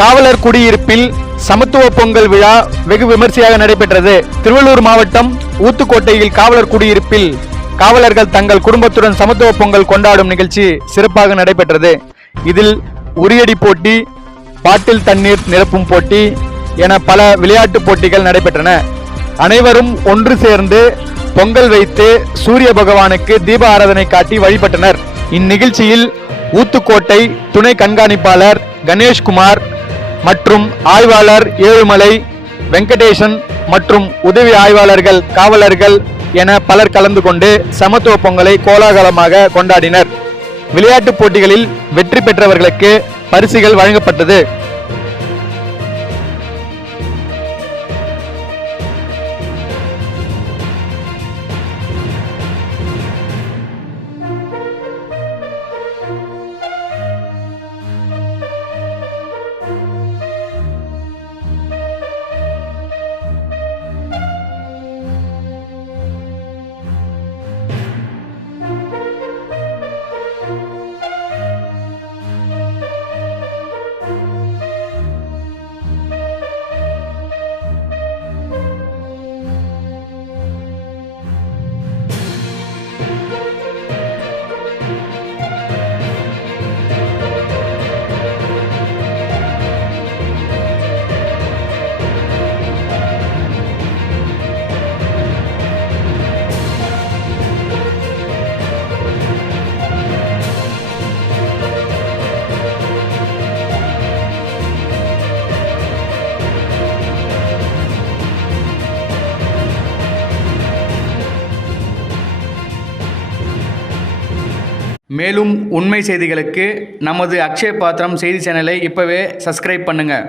காவலர் குடியிருப்பில் சமத்துவ பொங்கல் விழா வெகு விமர்சையாக நடைபெற்றது. திருவள்ளூர் மாவட்டம் ஊத்துக்கோட்டையில் காவலர் குடியிருப்பில் காவலர்கள் தங்கள் குடும்பத்துடன் சமத்துவ பொங்கல் கொண்டாடும் நிகழ்ச்சி சிறப்பாக நடைபெற்றது. இதில் உரியடி போட்டி, பாட்டில் தண்ணீர் நிரப்பும் போட்டி என பல விளையாட்டு போட்டிகள் நடைபெற்றன. அனைவரும் ஒன்று சேர்ந்து பொங்கல் வைத்து சூரிய பகவானுக்கு தீப ஆராதனை காட்டி வழிபட்டனர். இந்நிகழ்ச்சியில் ஊத்துக்கோட்டை துணை கண்காணிப்பாளர் கணேஷ்குமார் மற்றும் ஆய்வாளர் ஏழுமலை, வெங்கடேசன் மற்றும் உதவி ஆய்வாளர்கள், காவலர்கள் என பலர் கலந்து கொண்டு சமத்துவ பொங்கலை கோலாகலமாக கொண்டாடினர். விளையாட்டுப் போட்டிகளில் வெற்றி பெற்றவர்களுக்கு பரிசுகள் வழங்கப்பட்டது. மேலும் உண்மை செய்திகளுக்கு நமது அக்ஷய பாத்திரம் செய்தி சேனலை இப்போவே சப்ஸ்கிரைப் பண்ணுங்கள்.